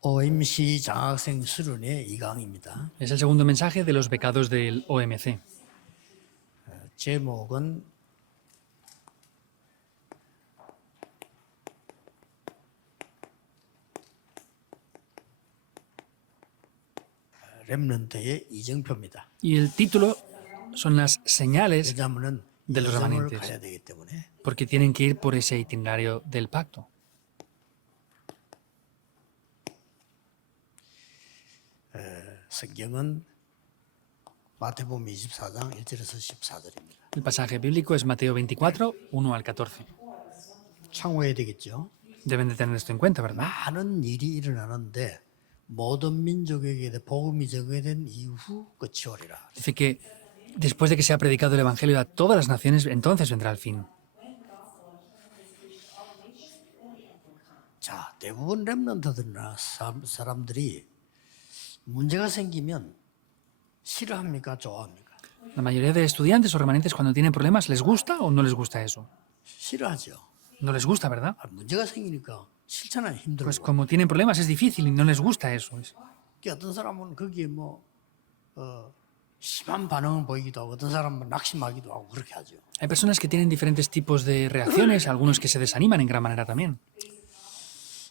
OMC 장학생 수련회 2강입니다. Es el segundo mensaje de los becados del OMC. 제목은 렘넌트의 이정표입니다. Y el título son las señales 왜냐하면 de los 이정을 remanentes, 가야 되기 때문에 porque tienen que ir por ese itinerario del pacto. 성경은 마태복음 24장 1절에서 14절입니다. El pasaje bíblico es Mateo 24, 1 al 14. 참고해야 되겠죠. Deben de tener esto en cuenta, ¿verdad? 많은 일이 일어나는데 모든 민족에게 복음이 전개된 이후 끝이 오리라. Dice que después de que se ha predicado el Evangelio a todas las naciones, entonces vendrá el fin. 자, 대부분 렘넌트들이나 사람들이 문제가 생기면 싫어합니까? 좋아합니까? La mayoría de estudiantes o remanentes cuando tienen problemas, ¿les gusta o no les gusta eso? 싫어하죠. No les gusta, ¿verdad? 문제가 생기니까 싫잖아요. 힘들고. Pues como tienen problemas es difícil y no les gusta eso. 어떤 사람은 거기에 심한 반응을 보이기도 하고 어떤 사람은 낙심하기도 하고 그렇게 하죠. Hay personas que tienen diferentes tipos de reacciones, algunos que se desaniman en gran manera también.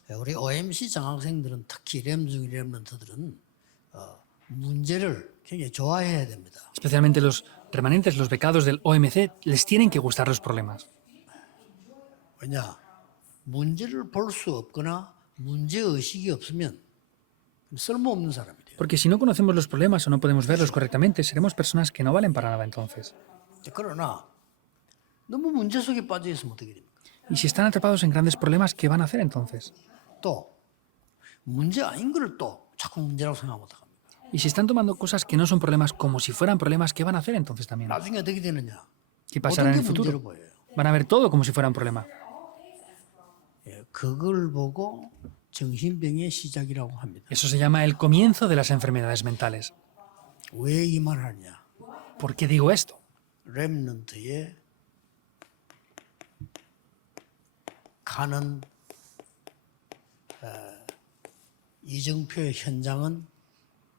우리 OMC 장학생들은 특히 렘넌트들은 문제를 굉장히 좋아해야 됩니다. Especialmente los remanentes, los becados del OMC, les tienen que gustar los problemas. 왜냐? 문제를 볼 수 없거나 문제의식이 없으면 쓸모없는 사람이래요. Porque si no conocemos los problemas o no podemos verlos correctamente, seremos personas que no valen para nada entonces. 그러나 너무 문제 속에 빠져 있으면 어떻게 됩니까? Y si están atrapados en grandes problemas, ¿qué van a hacer entonces? 또 문제 아닌 걸 또 자꾸 문제라고 생각하면 어떡합니까? Y si están tomando cosas que no son problemas como si fueran problemas, ¿qué van a hacer entonces también? 나중에 어떻게 되느냐? ¿Qué pasará 모든 en 게 el 문제로 futuro? 보여요. Van a ver todo como si fuera un problema. 그걸 보고 정신병의 시작이라고 합니다. Eso se llama el comienzo de las enfermedades mentales. 왜 이 말 하냐? ¿Por qué digo esto? 렘넌트의 가는 이정표의 현장은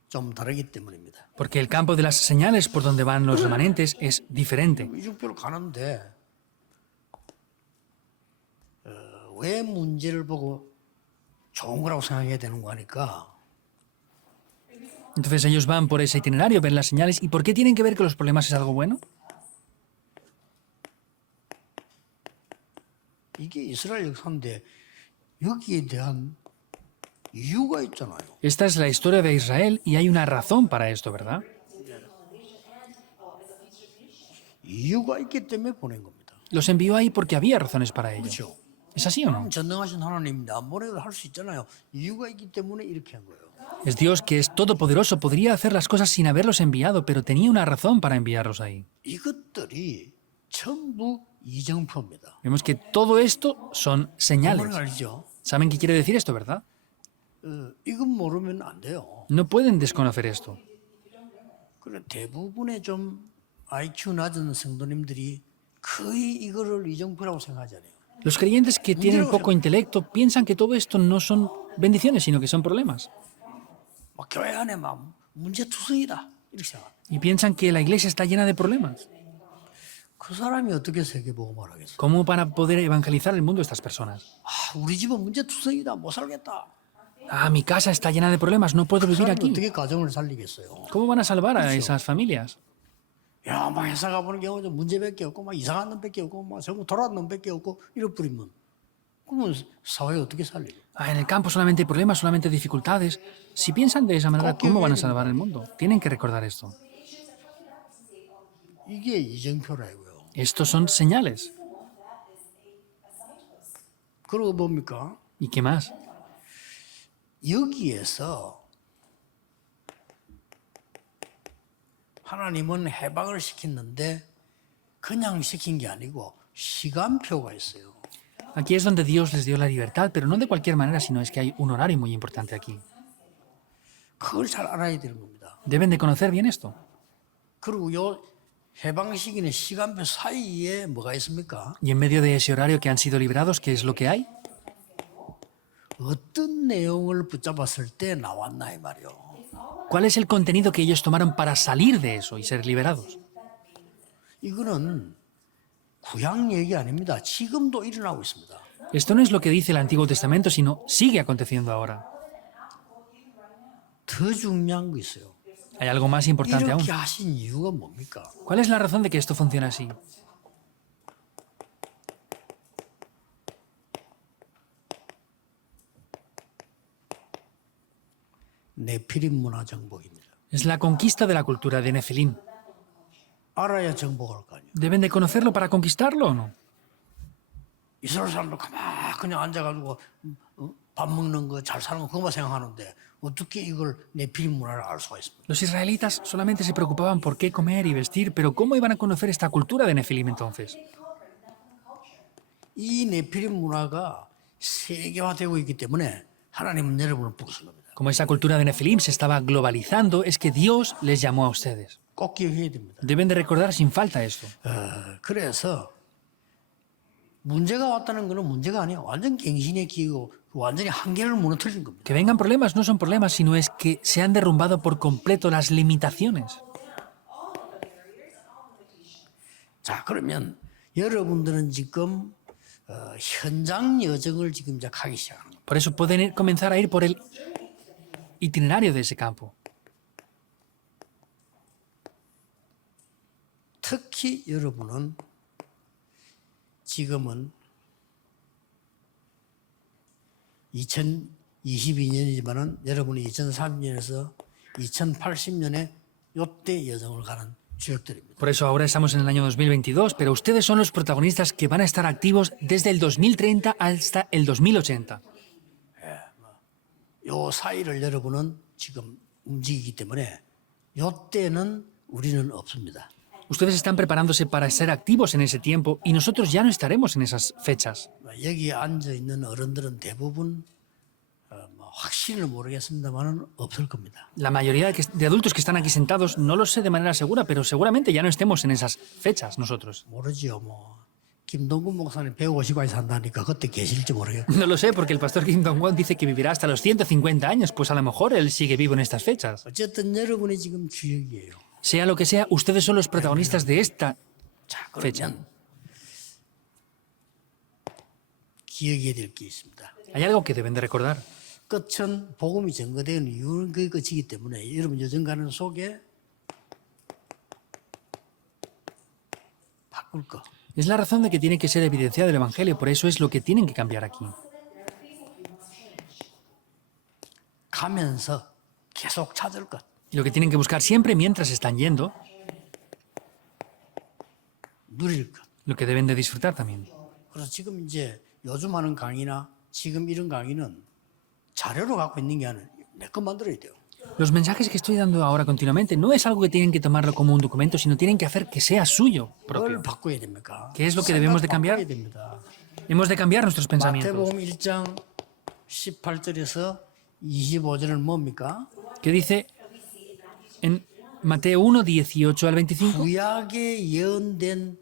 좀 다르기 때문입니다. Porque el campo de las señales por donde van los remanentes es diferente. 이정표를 가는데 왜 문제를 보고 좋은 거라고 생각해야 되는 거 하니까 Entonces ellos van por ese itinerario, ven las señales. ¿Y por qué tienen que ver que los problemas es algo bueno? 이게 이스라엘 역사인데 여기에 대한 이유가 있잖아요. Esta es la historia de Israel y hay una razón para esto, ¿verdad? 이유가 있기 때문에 보낸 겁니다. Los envió ahí porque había razones para ello. 그렇죠. ¿Es así o no? 전능하신 하나님인데 안 보내도 할 수 있잖아요. 이유가 있기 때문에 이렇게 한 거예요. Es Dios que es todopoderoso, podría hacer las cosas sin haberlos enviado, pero tenía una razón para enviarlos ahí. 이것들이 전부 이정표입니다. Vemos que todo esto son señales. 뭔 알죠? ¿Saben qué quiere decir esto, verdad? 이건 모르면 안 돼요. No pueden desconocer esto. 그래 대부분의 좀 IQ 낮은 성도님들이 거의 이거를 이정표라고 생각하잖아요. Los creyentes que tienen poco intelecto piensan que todo esto no son bendiciones, sino que son problemas. 막 교회 안에 막 문제투성이다 이렇게 생각합니다. Y piensan que la iglesia está llena de problemas. 그 사람이 어떻게 세계복음을 하겠어요? ¿Cómo van a poder evangelizar el mundo estas personas? 우리 집은 문제투성이다 못 살겠다. Ah, mi casa está llena de problemas, no puedo 그 vivir 사람이 aquí. 어떻게 가정을 살리겠어요? ¿Cómo van a salvar a esas familias? 야, 막 회사 가보는 경우는 문제밖에 없고, 막 이상한 놈밖에 없고, 막 전부 돌아온 놈밖에 없고, 이래 뿌리면. 그러면 사회 어떻게 살리고? Ah, en el campo solamente hay problemas, solamente dificultades. Si piensan de esa manera, ¿cómo van a salvar el mundo? Tienen que recordar esto. 이게 이정표라고요. Estos son señales. 그러고 뭡니까? ¿Y qué más? 여기에서 하나님은 해방을 시켰는데 그냥 시킨 게 아니고 시간표가 있어요. Aquí es donde Dios les dio la libertad, pero no de cualquier manera, sino es que hay un horario muy importante aquí. 그걸 잘 알아야 되는 겁니다. Deben de conocer bien esto. 그리고 요 해방 시기는 시간표 사이에 뭐가 있습니까? Y en medio de ese horario que han sido liberados, ¿qué es lo que hay? 어떤 내용을 붙잡았을 때 나왔나 이 말이요. ¿Cuál es el contenido que ellos tomaron para salir de eso y ser liberados? 이거는 구약 얘기 아닙니다. 지금도 일어나고 있습니다. Esto no es lo que dice el Antiguo Testamento, sino sigue aconteciendo ahora. 더 중요한 거 있어요. Hay algo más importante aún. 이렇게 하신 이유가 뭡니까? ¿Cuál es la razón de que esto funcione así? 네피림 문화 정복입니다. Es la conquista de la cultura de Nefilim. 알아야 정복할 거 아니에요. ¿Deben de conocerlo para conquistarlo o no? 이스라엘 사람들 가만 그냥 앉아가지고 밥 먹는 거 잘 사는 거 그것만 생각하는데 어떻게 이걸 네피림 문화를 알 수가 있습니까? Los israelitas solamente se preocupaban por qué comer y vestir, pero ¿cómo iban a conocer esta cultura de Nefilim entonces? 이 네피림 문화가 세계화되고 있기 때문에 하나님은 여러분을 부르신 겁니다. Como esa cultura de Nefilim se estaba globalizando, es que Dios les llamó a ustedes. 꼭 기억해야 됩니다. Deben de recordar sin falta esto. 그래서 문제가 왔다는 것은 문제가 아니에요. 완전 갱신의 기회고 완전히 한계를 무너뜨린 겁니다. Que vengan problemas no son problemas, sino es que se han derrumbado por completo las limitaciones. 자, 그러면 여러분들은 지금 현장 여정을 지금 이제 가기 시작하는 겁니다. Por eso pueden comenzar a ir por el itinerario de ese campo. 특히 여러분은 지금은 2022년이지만은 여러분이 2030년에서 2080년에 요때 여정을 가는 주역들입니다. Por eso ahora estamos en el año 2022, pero ustedes son los protagonistas que van a estar activos desde el 2030 hasta el 2080. 요 사이를 여러분은 지금 움직이기 때문에 요때는 우리는 없습니다. Ustedes están preparándose para ser activos en ese tiempo y nosotros ya no estaremos en esas fechas. 여기 앉아 있는 어른들은 대부분 확실히는 모르겠습니다만은 없을 겁니다. La mayoría de adultos que están aquí sentados no lo sé de manera segura, pero seguramente ya no estemos en esas fechas nosotros. 모르지요, 뭐. 김동근 목사님 150까지 산다니까 그때 계실지 모르겠고. No lo sé porque el pastor Kim Dong-won dice que vivirá hasta los 150 años, pues a lo mejor él sigue vivo en estas fechas. 어쨌든 여러분이 지금 주역이에요. Sea lo que sea, ustedes son los protagonistas de esta 자, fecha. 그러면 기억해야 될 게 있습니다. Hay algo que deben de recordar. 끝은 복음이 전거되는 이유는 그 끝이기 때문에 여러분 여정 가는 속에 바꿀 거. Es la razón de que tiene que ser evidenciado el Evangelio, por eso es lo que tienen que cambiar aquí. 가면서 계속 찾을 것. Y lo que tienen que buscar siempre mientras están yendo, 누릴 것. lo que deben de disfrutar también. 그래서 지금 이제 요즘 하는 강의나 지금 이런 강의는 자료로 갖고 있는 게 아니라 내 거 만들어야 돼요. Los mensajes que estoy dando ahora continuamente no es algo que tienen que tomarlo como un documento, sino tienen que hacer que sea suyo 뭘 propio. 바꿔야 됩니까? ¿Qué es lo que debemos de cambiar? 바꿔야 됩니다. Hemos de cambiar nuestros pensamientos. 마태복음 1장 18절에서 25절은 뭡니까? ¿Qué dice en Mateo 1, 18 al 25? 구약에 예언된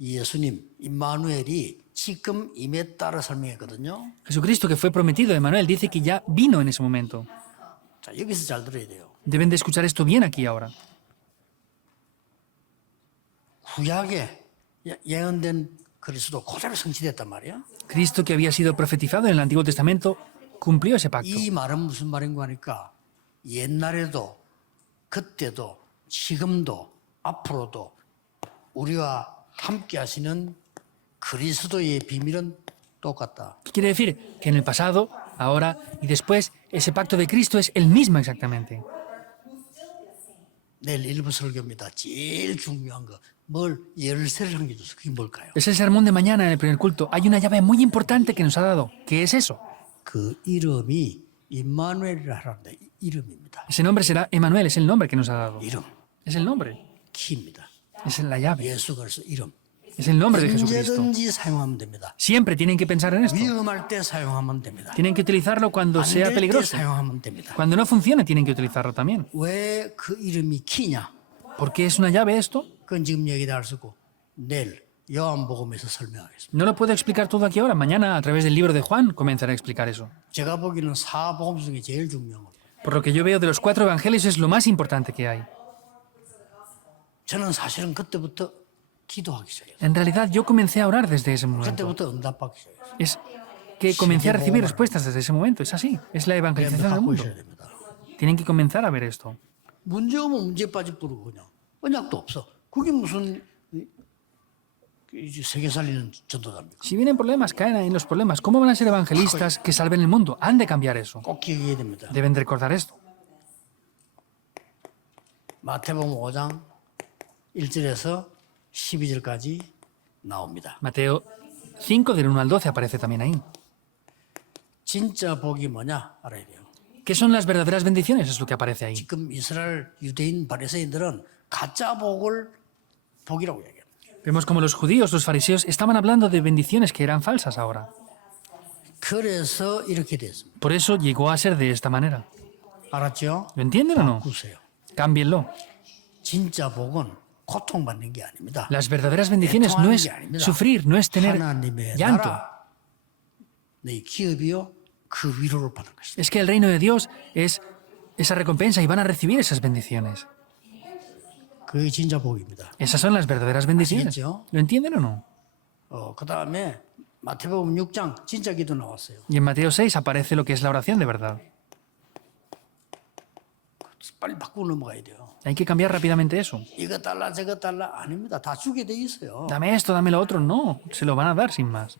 예수님 임마누엘이 지금 임했다를 설명했거든요. Jesucristo, que fue prometido de Manuel, dice que ya vino en ese momento. 자, 여기서 잘 들어야 돼요. Deben de escuchar esto bien aquí ahora. 구약에 예언된 그리스도 그대로 성취됐단 말이야. Cristo, que había sido profetizado en el Antiguo Testamento, cumplió ese pacto. 이 말은 무슨 말인가 하니까 옛날에도 그때도 지금도 앞으로도 우리와 함께 하시는 그리스도의 비밀은 똑같다. ¿Qué quiere decir? Que en el pasado, ahora y después, ese pacto de Cristo es el mismo exactamente. 내일 일부 설교입니다. 제일 중요한 거 뭘 열쇠를 한 게 줬어. 그게 뭘까요? Es el sermón de mañana en el primer culto. Hay una llave muy importante que nos ha dado. ¿Qué es eso? 그 이름이 임마누엘이라 하는데 이름입니다. Ese nombre será Emmanuel, es el nombre que nos ha dado. 이름, Es el nombre, 키입니다. es la llave, 예수 그리스도 이름. es el nombre de Jesucristo. 언제든지 사용하면 됩니다. Siempre tienen que pensar en esto. 위험할 때 사용하면 됩니다. Tienen que utilizarlo cuando sea 안 될 때 peligroso. 사용하면 됩니다. Cuando no funcione, tienen que utilizarlo también. 왜 그 이름이 키냐? ¿Por qué es una llave esto? 그건 지금 얘기도 할 수 없고 내일 요한복음에서 설명하겠습니다. No lo puedo explicar todo aquí ahora. Mañana, a través del libro de Juan, comenzaré a explicar eso. 제가 보기에는 사복음 중에 제일 중요한 겁니다. Por lo que yo veo de los 4 evangelios es lo más importante que hay. 저는 사실은 그때부터 기도하기 시작했어요. En realidad, yo comencé a orar desde ese momento. 그때부터 응답받기 시작했어요. Es que comencé a recibir respuestas desde ese momento. Es así. Es la evangelización del 갖고 mundo. 있어야 됩니다. Tienen que comenzar a ver esto. 문제 오면 문제 빠질 부르고 그냥 언약도 없어. 그게 무슨 이제 세계 살리는 전도자입니까? Si vienen problemas, caen en los problemas. ¿Cómo van a ser evangelistas que salven el mundo? Han de cambiar eso. 꼭 기억해야 됩니다. Deben de recordar esto. 마태복음 5장 1절에서 12절까지 나옵니다. Mateo 5, del 1 al 12, aparece también ahí. 진짜 복이 뭐냐 알아야 돼요. ¿Qué son las verdaderas bendiciones? Es lo que aparece ahí. 지금 이스라엘 유대인 바리새인들은 가짜 복을 복이라고 얘기해요. Vemos como los judíos, los fariseos, estaban hablando de bendiciones que eran falsas ahora. 그래서 이렇게 됐습니다. Por eso llegó a ser de esta manera. 알았죠? ¿Lo entienden o no? 바꾸세요. Cámbienlo. 진짜 복은 고통받는 게 아닙니다. Las verdaderas bendiciones no es sufrir, no es tener 하나님의 llanto. 나라, 내 기업이요 그 위로를 받는 것이다. Es que el reino de Dios es esa recompensa y van a recibir esas bendiciones. 그게 진짜 복입니다. Esas son las verdaderas bendiciones. 아시겠죠? ¿Lo entienden o no? 그 다음에 마태복음 6장 진짜 기도 나왔어요. Y en Mateo 6 aparece lo que es la oración de verdad. 빨리 바꾸고 넘어가야 돼요. Hay que cambiar rápidamente eso. 이거 달라 저거 달라 아닙니다. 다 주게 돼 있어요. Dame esto, dame lo otro. No, se lo van a dar sin más.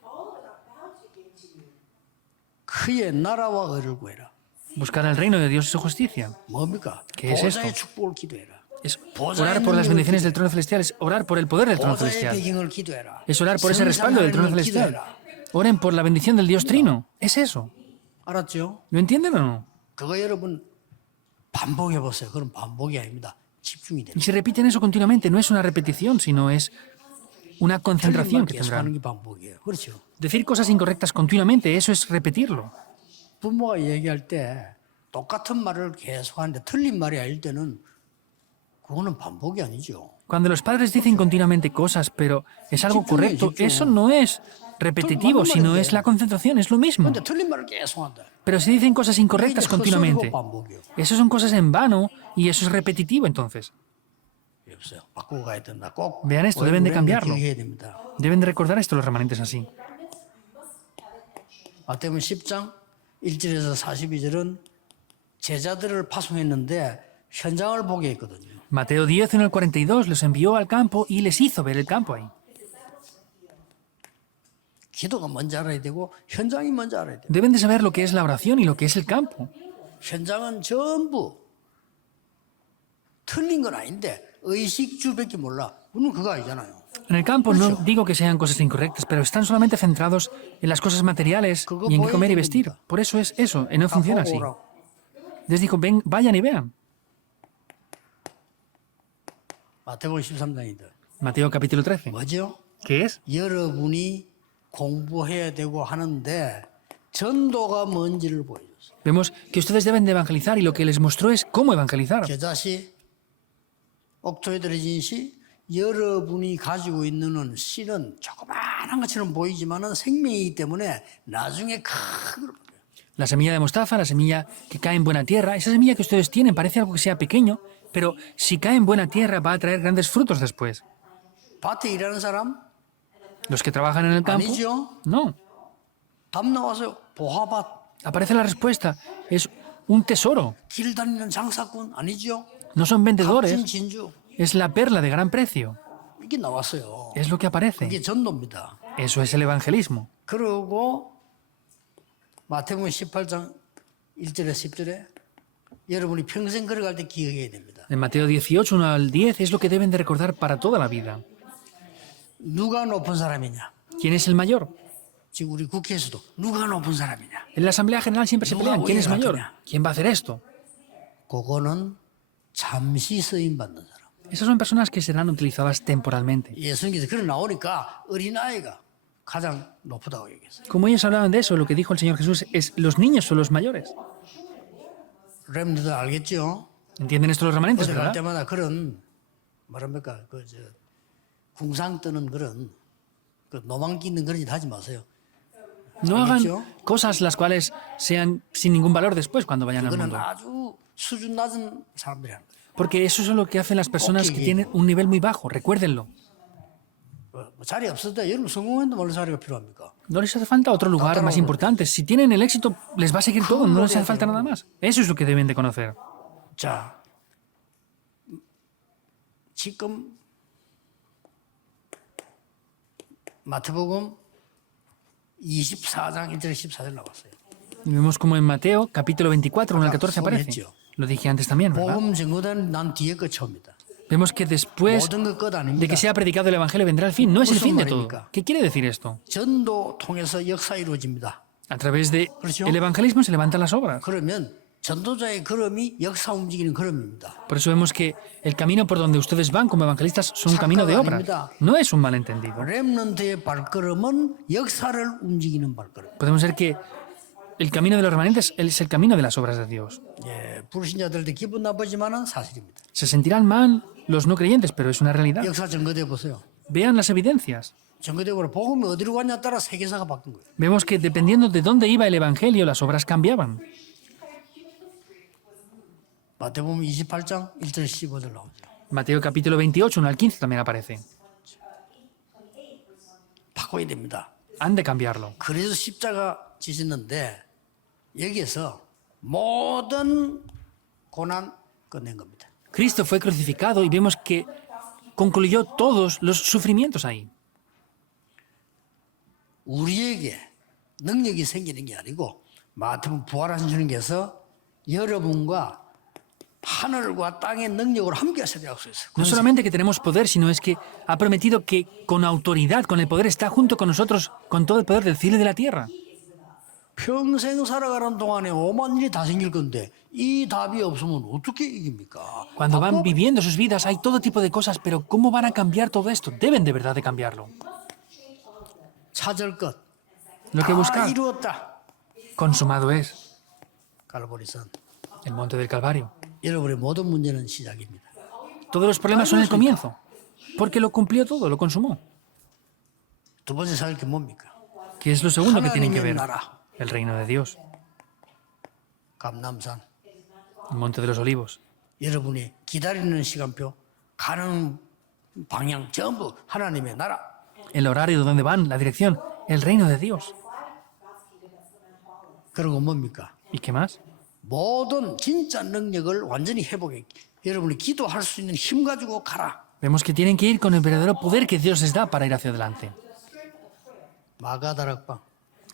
그의 나라와 의를 구해라. Buscar el reino de Dios y su justicia. 뭡니까? ¿Qué es 보좌의 esto? 축복을 기도해라. Es orar por las bendiciones del trono celestial, es orar por el poder del trono 보좌의 celestial. 배경을 기도해라. Es orar por ese respaldo del trono 성삼 하나님을 celestial. 기도해라. Oren por la bendición del Dios Trino. Es eso. 알았죠? ¿Lo entienden o no? 그거 여러분 반복해 보세요. 그럼 반복이 아닙니다. 집중이 돼요. Y si repiten eso continuamente, no es una repetición, sino es una concentración 틀린 말 que 계속하는 tendrán. 게 반복이에요. 그렇죠? Decir cosas incorrectas continuamente, eso es repetirlo. 부모가 얘기할 때 똑같은 말을 계속하는데 틀린 말이 아닐 때는 그거는 반복이 아니죠. Cuando los padres dicen continuamente cosas, pero es algo correcto, eso no es repetitivo, sino es la concentración, es lo mismo. 근데 틀린 말을 계속한다. Pero si dicen cosas incorrectas 그게 이제 continuamente, 헛소리고 반복이에요. eso son cosas en vano y eso es repetitivo entonces. 없어요. 바꾸고 가야 된다. 꼭 Vean esto, deben de cambiarlo. 기억해야 됩니다. Deben de recordar esto los remanentes así. 마태복음 10장 1절에서 42절은 제자들을 파송했는데 현장을 보게 했거든요. Mateo 10, en el 42, los envió al campo y les hizo ver el campo ahí. 기도가 뭔지 알아야 되고 현장이 뭔지 알아야 돼요. Deben de saber lo que es la oración y lo que es el campo. 현장은 전부 틀린 건 아닌데 의식주밖에 몰라. 우리는 그거 아니잖아요. En el campo no digo que sean cosas incorrectas, pero están solamente centrados en las cosas materiales y en qué comer y vestir. Por eso es eso, y no funciona así. Les dijo, ven, vayan y vean. 마태복음 13장인데 Mateo capítulo 13. 뭐죠? ¿Qué es? 여러분이 공부해야 되고 하는데 전도가 뭔지를 보여줬어요. Vemos que ustedes deben de evangelizar y lo que les mostró es cómo evangelizar. 겨자씨, 옥토에 들어진 씨, 여러분이 가지고 있는 씨는 조그마한 것처럼 보이지만은 생명이기 때문에 나중에 큰 걸. La semilla de mostaza, la semilla que cae en buena tierra, esa semilla que ustedes tienen parece algo que sea pequeño, pero si cae en buena tierra va a traer grandes frutos después. 밭에 일하는 사람 Los que trabajan en el campo, 아니죠. no. 답 나와서요. 보화밭. Aparece la respuesta, es un tesoro, 길 다니는 장사꾼 아니죠. no son 값진 vendedores, 진주. es la perla de gran precio, 이게 나왔어요. es lo que aparece. 이게 전도입니다. Eso es el evangelismo. 그리고 마태복음 18장 1절에 10절에 여러분이 평생 걸어갈 때 기억해야 됩니다. En Mateo 18, 1 al 10 es lo que deben de recordar para toda la vida. 누가 높은 사람이냐? ¿Quién es el mayor? 지금 우리 국회에서도 누가 높은 사람이냐? En la Asamblea General siempre se pelean, ¿quién es mayor? ¿Quién va a hacer esto? 그거는 잠시 쓰임 받는 사람. Esas son personas que serán utilizadas temporalmente. 예수님께서 그런 나오니까 어린아이가 가장 높다고 얘기했어요. Como ellos hablaban de eso, lo que dijo el Señor Jesús es, los niños son los mayores. 렘들도 알겠죠? ¿Entienden esto los remanentes, 어디 갈 verdad? 때마다 그런 뭐랍니까? 그저 궁상 뜨는 그런 그 노망기 있는 그런 일 하지 마세요. No hagan ¿Algo? cosas las cuales sean sin ningún valor después cuando vayan al 그거는 mundo. 아주 수준 낮은 사람들이 하는 거예요. Porque eso es lo que hacen las personas que tienen un nivel muy bajo, recuérdenlo. 뭐 자리 없을 때 여러분 성공했는데 뭘 자리가 필요합니까? No les hace falta otro lugar más importante. Si tienen el éxito, les va a seguir todo, no les hace falta nada más. Eso es lo que deben de conocer. 자, 지금 마태복음 24장 1절 14절 나왔어요. Y vemos como en Mateo, capítulo 24, 1 al 14 aparece. Lo dije antes también, ¿verdad? 복음 증거된 난 뒤에 거 처음이다. Vemos que después 모든 것 끝 de 아닙니다. que sea predicado el Evangelio vendrá el fin. No es el fin de todo. 말입니까? ¿Qué quiere decir esto? 전도 통해서 역사 이루어집니다. A través del 그렇죠? evangelismo se levantan las obras. 그러면 전도자의 걸음이 역사 움직이는 걸음입니다. Por eso vemos que el camino por donde ustedes van como evangelistas son un camino de obras. No es un malentendido. 렘넌트의 발걸음은 역사를 움직이는 발걸음. Podemos ver que el camino de los remanentes es el camino de las obras de Dios. 예, 불신자들도 기분 나쁘지만은 사실입니다. Se sentirán mal los no creyentes, pero es una realidad. 역사 증거돼 보세요. Vean las evidencias. 증거되고 복음이 어디로 갔냐에 따라 세계사가 바뀐 거예요. Vemos que dependiendo de dónde iba el evangelio, las obras cambiaban. 마태복음 28장 1절 15절 나오죠. Mateo capítulo 28, 1 al 15 también aparece. 바꿔야 됩니다. Han de cambiarlo. 그래서 십자가 지셨는데 여기에서 모든 고난 끝낸 겁니다. Cristo fue crucificado y vemos que concluyó todos los sufrimientos ahí. 우리에게 능력이 생기는 게 아니고 마태복음 부활하신 주님께서 여러분과 하늘과 땅의 능력으로 함께 하시리라고 약속했어요. No solamente que tenemos poder, sino es que ha prometido que con autoridad, con el poder, está junto con nosotros, con todo el poder del cielo y de la tierra. 평생 살아가는 동안에 오만 일이 다 생길 건데 이 답이 없으면 어떻게 이깁니까? Cuando van viviendo sus vidas hay todo tipo de cosas, pero ¿cómo van a cambiar todo esto? Deben de verdad de cambiarlo. 찾을 것 Lo que 다 buscar, 이루었다. consumado es 갈보리산. el monte del Calvario. 여러분의 모든 문제는 시작입니다. Todos los problemas son el comienzo, porque lo cumplió todo, lo consumó. 두 번째 살 게 뭡니까? ¿Qué es lo segundo que tienen que 하나님의 ver? 나라, El reino de Dios, 감람산. el monte de los olivos. 여러분이 기다리는 시간표, 가는 방향 전부 하나님의 나라. El horario donde van, la dirección, el reino de Dios. 그리고 뭡니까? ¿Y qué más? 모든 진짜 능력을 완전히 회복해. 여러분이 기도할 수 있는 힘 가지고 가라. Vemos que tienen que ir con el verdadero poder que Dios les da para ir hacia adelante. 마가다락방.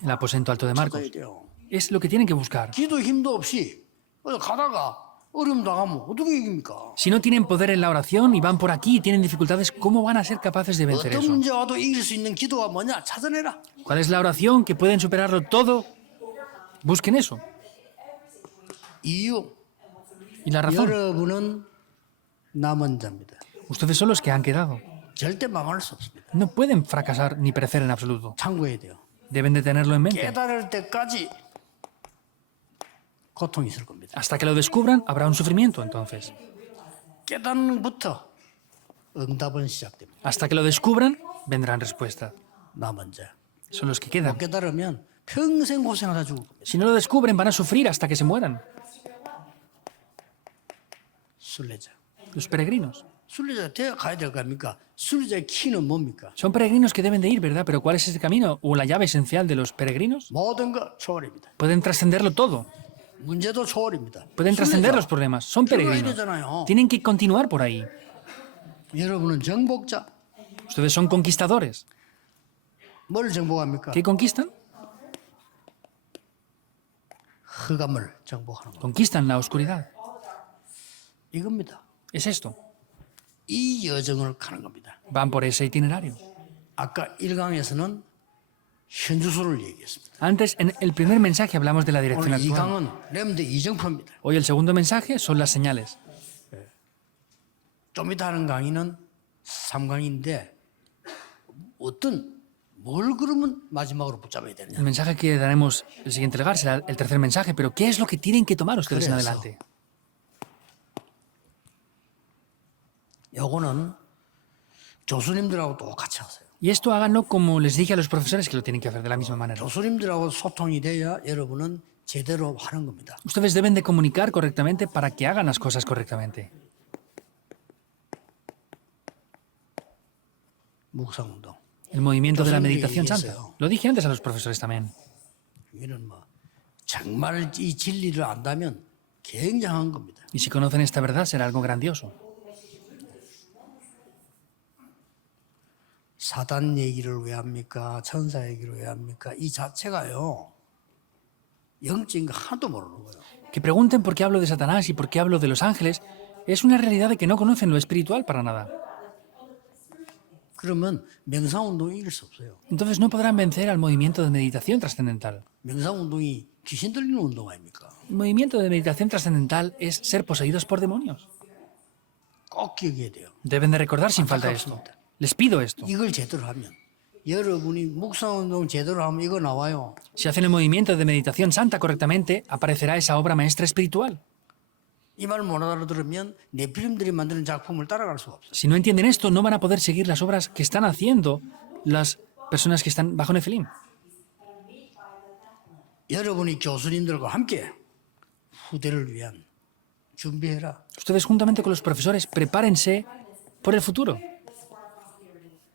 El aposento alto de Marcos. 찾아야 돼요. Es lo que tienen que buscar. 기도 힘도 없이 어디 가다가 어려움 당하면 어떻게 이깁니까? Si no tienen poder en la oración y van por aquí y tienen dificultades, ¿cómo van a ser capaces de vencer 어떤 eso? 문제 와도 이길 수 있는 기도가 뭐냐? 찾아내라. ¿Cuál es la oración que pueden superarlo todo? Busquen eso. 이유. Y la razón. 여러분은 남은 자입니다. Ustedes son los que han quedado. 절대 망할 수 없습니다. No pueden fracasar ni perecer en absoluto. 참고해야 돼요. Deben de tenerlo en mente. 깨달을 때까지 고통이 있을 겁니다. Hasta que lo descubran, habrá un sufrimiento entonces. 깨닫는부터 응답은 시작됩니다. Hasta que lo descubran, vendrán respuestas. 남은 자. Son los que 못 quedan. 깨달으면 평생 고생하다 죽을 겁니다. Si no lo descubren, van a sufrir hasta que se mueran. 순례자. Los peregrinos. 순례자 대학 가야 될 거 아닙니까? 순례자의 키는 뭡니까? Son peregrinos que deben de ir, ¿verdad? Pero ¿cuál es ese camino o la llave esencial de los peregrinos? 모든 거 초월입니다. Pueden trascenderlo todo. 문제도 초월입니다. Pueden trascender los problemas. Son 들어가야 peregrinos. 되잖아요. Tienen que continuar por ahí. 여러분은 정복자. Ustedes son conquistadores. 뭘 정복합니까? ¿Qué conquistan? 흑암을 정복하는 거. Conquistan la oscuridad. 이겁니다. Es esto. 이 여정을 가는 겁니다. Van por ese itinerario. 아까 1강에서는 현주소를 얘기했습니다. Antes, en el primer mensaje hablamos de la dirección 오늘 actual. 2강은 렘드 이정표입니다. Hoy el segundo mensaje son las señales. 좀 이따 하는 강의는 3강인데 뭘 그러면 마지막으로 붙잡아야 되느냐. El mensaje que daremos el siguiente lugar será el tercer mensaje, pero ¿qué es lo que tienen que tomar ustedes en 그래서 adelante? 요거는 교수님들하고 똑같이 하세요. Y esto háganlo como les dije a los profesores que lo tienen que hacer de la misma manera. 교수님들하고 소통이 돼야 여러분은 제대로 하는 겁니다. Ustedes deben de comunicar correctamente para que hagan las cosas correctamente. 묵상운동. El movimiento de la meditación santa. Lo dije antes a los profesores también. 이는 뭐 정말 이 진리를 안다면 굉장한 겁니다. Y si conocen esta verdad será algo grandioso. 사단 얘기를 왜 합니까? 천사 얘기를 왜 합니까? 이 자체가요. 영적인 거 하나도 모르는 거예요. Que pregunten por qué hablo de Satanás y por qué hablo de los ángeles es una realidad de que no conocen lo espiritual para nada. 그러면 명상운동이 이길 수 없어요. Entonces no podrán vencer al movimiento de meditación trascendental. 명상운동이 귀신 들리는 운동 아닙니까? El movimiento de meditación trascendental es ser poseídos por demonios. 꼭 기억해야 돼요. Deben de recordar sin falta esto. Les pido esto. 이걸 제대로 하면 여러분이 묵상운동 제대로 하면 이거 나와요. Si hacen el movimiento de meditación santa correctamente, aparecerá esa obra maestra espiritual. 이 말 못 알아들으면 네피림들이 만드는 작품을 따라갈 수가 없어요. Si no entienden esto, no van a poder seguir las obras que están haciendo las personas que están bajo Nefilim. 여러분이 교수님들과 함께 후대를 위한 준비해라. Ustedes juntamente con los profesores, prepárense por el futuro.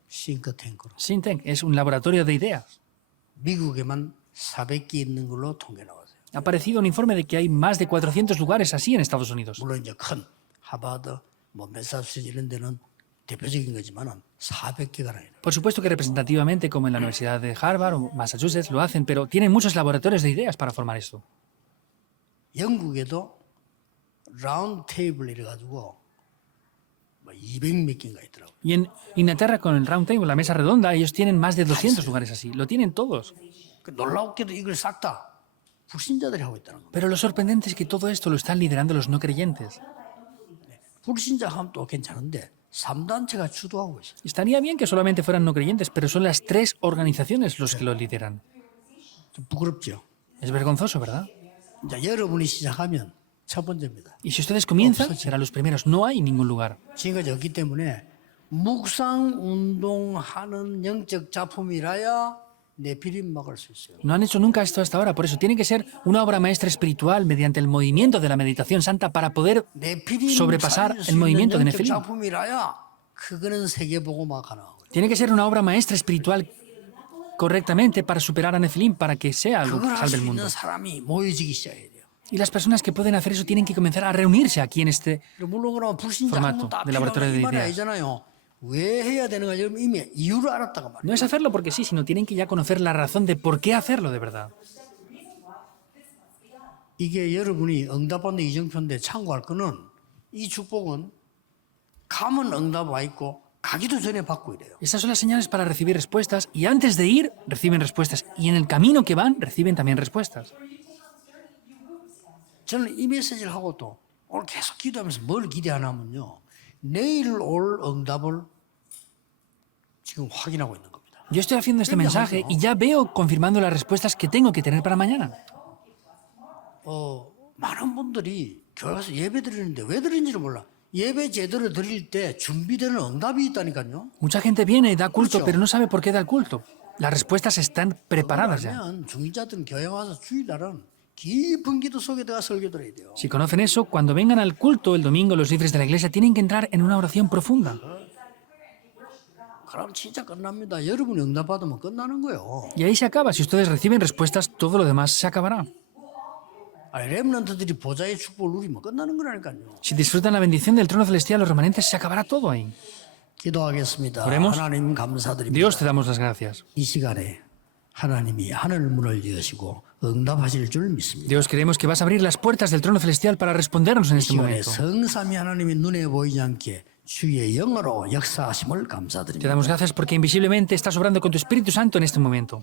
싱크탱크로. Think es un laboratorio de ideas. 미국에만 400개 있는 걸로 통계 나왔어요. Ha aparecido un informe de que hay más de 400 lugares así en Estados Unidos. 물론 이제 큰 하버드, 뭐 매사추세츠 이런 데는 대표적인 거지만은 400개가 나요. Por supuesto que representativamente, como en la Universidad de Harvard o Massachusetts, lo hacen, pero tienen muchos laboratorios de ideas para formar esto. 영국에도 라운드 테이블 이래 가지고 뭐 200몇 개가 있더라고요. Y en Inglaterra, con el Round Table, la mesa redonda, ellos tienen más de 200 lugares así. Lo tienen todos. 그 놀랍게도 이걸 싹 다 불신자들이 하고 있다는 겁니다. Pero lo sorprendente es que todo esto lo están liderando los no creyentes. 불신자 하면 또 괜찮은데 3단체가 주도하고 있어요. Estaría bien que solamente fueran no creyentes, pero son las 3 organizaciones los que lo lideran. 좀 부끄럽죠. Es vergonzoso, ¿verdad? 이제 여러분이 시작하면 첫 번째입니다. Y si ustedes comienzan, serán los primeros. No hay ningún lugar. 지금까지 없기 때문에 묵상 운동하는 영적 작품이라야 네피림 막을 수 있어요. No han hecho nunca esto hasta ahora, por eso tiene que ser una obra maestra espiritual mediante el movimiento de la meditación santa para poder 네피림 sobrepasar 살릴 수 el movimiento de 있는 영적 Nefilim. 작품이라야 그거는 세계보고만 가능하고요. Tiene que ser una obra maestra espiritual correctamente para superar a Nefilim, para que sea algo que 그걸 할 salve 수 el mundo. 있는 사람이 모여지기 시작해야 돼요. Y las personas que pueden hacer eso tienen que comenzar a reunirse aquí en este. 물론 그러면 불신자 Formato 한번 다 de laboratorio de 필요한 이 말이 ideas. 아니잖아요. 왜 해야 되는가 여러분 이미 이유를 알았다가 말이에요. No es hacerlo porque sí, sino tienen que ya conocer la razón de por qué hacerlo de verdad. 이게 여러분이 응답받는 이정표인데 참고할 거는 이 축복은 가면 응답 와 있고 가기도 전에 받고 이래요. Esas son las señales para recibir respuestas y antes de ir reciben respuestas y en el camino que van reciben también respuestas. 저는 이 메시지를 하고 또 오늘 계속 기도하면서 뭘 기대하냐면요. 내일 올 응답을 지금 확인하고 있는 겁니다. Yo estoy haciendo este mensaje y ya veo confirmando las respuestas que tengo que tener para mañana. 많은 분들이 교회 가서 예배 드리는데 왜 드리는지를 몰라. 예배 제대로 드릴 때 준비되는 응답이 있다니까요. Mucha gente viene y da culto, pero no sabe por qué da el culto. Las respuestas están preparadas ya. 그러면 중직자들은 교회 와서 주일날은 깊은 기도 속에 들어가 설교 드려야 돼요. Si conocen eso, cuando vengan al culto el domingo, los líderes de la iglesia tienen que entrar en una oración profunda. 그럼 진짜 끝납니다. 여러분이 응답 받으면 끝나는 거예요. Y ahí se acaba. Si ustedes reciben respuestas, todo lo demás se acabará. 렘넌트들이 보좌의 축복을 누리면 끝나는 거라니까요. Si disfrutan la bendición del trono celestial, los remanentes, se acabará todo ahí. 기도하겠습니다. Oremos. 하나님 감사드립니다. Dios, te damos las gracias. 이 시간에 하나님이 하늘 문을 여시고 응답하실 줄 믿습니다. Dios, creemos que vas a abrir las puertas del trono celestial para respondernos en este 시간에 momento. 성삼위 하나님이 눈에 보이지 않게 주의 영으로 역사하심을 Te 감사드립니다. damos gracias porque invisiblemente estás obrando con tu Espíritu Santo en este momento.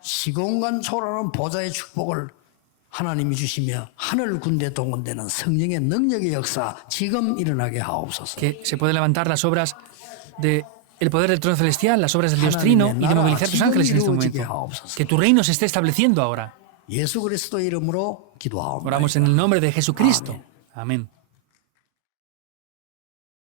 시공간 초월하는 보좌의 축복을 하나님이 주시며 하늘 군대 동원되는 성령의 능력의 역사 지금 일어나게 하옵소서. Que se pueden levantar las obras de el poder del trono celestial, las obras del Dios Trino y de movilizar tus ángeles en este momento. Que tu reino se esté estableciendo ahora. 예수 그리스도 이름으로 기도하옵나이다. Oramos en el nombre de Jesucristo. Amén.